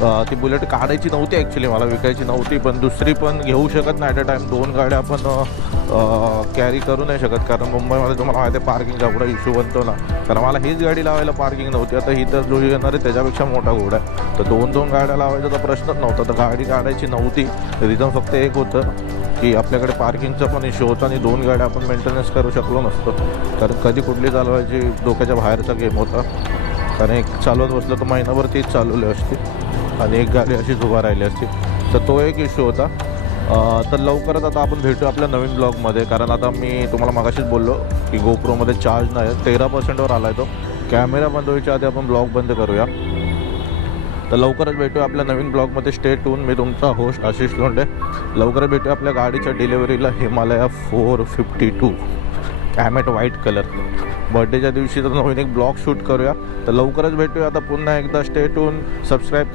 ती बुलेट काढायची नव्हती ॲक्च्युली, मला विकायची नव्हती, पण दुसरी पण घेऊ शकत नाही ॲट अ टाईम. 2 गाड्या आपण कॅरी करू नाही शकत, कारण मुंबईमध्ये तुम्हाला माहिती आहे पार्किंगचा एवढा इश्यू बनतो ना. कारण मला हीच गाडी लावायला पार्किंग नव्हती, आता ही तर जो येणार आहे त्याच्यापेक्षा मोठा घोडा आहे, तर 2 गाड्या लावायचा तर प्रश्नच नव्हता. तर गाडी काढायची नव्हती. रिझन फक्त एक होतं की आपल्याकडे पार्किंगचा पण इश्यू होता आणि 2 गाड्या आपण मेंटेनन्स करू शकलो नसतो, कारण कधी कुठली चालवायची डोक्याच्या बाहेरचा गेम होता. कारण एक चालवत बसलं तर महिनाभर तीच चालवली असती आणि एक गाडी अशीच उभा राहिली असती, तर तो एक इश्यू होता. तर लवकरच आता आपण भेटू आपल्या नवीन ब्लॉगमध्ये, कारण आता मी तुम्हाला मगाशीच बोललो की गोप्रोमध्ये चार्ज नाही, 13%वर आला आहे तो. कॅमेरा बंद व्हायच्या आधी आपण ब्लॉग बंद करूया. तर लवकरच भेटूया आपल्या नवीन ब्लॉगमध्ये. Stay tune. मी तुमचा होस्ट आशिष लोंढे. लवकरच भेटूया आपल्या गाडीच्या डिलिव्हरीला. Himalaya 452 Kamet white colour. बर्थडेच्या दिवशी तर नवीन एक ब्लॉग शूट करूया. तर लवकरच भेटूया. आता पुन्हा एकदा स्टे ट्यून. सबस्क्राईब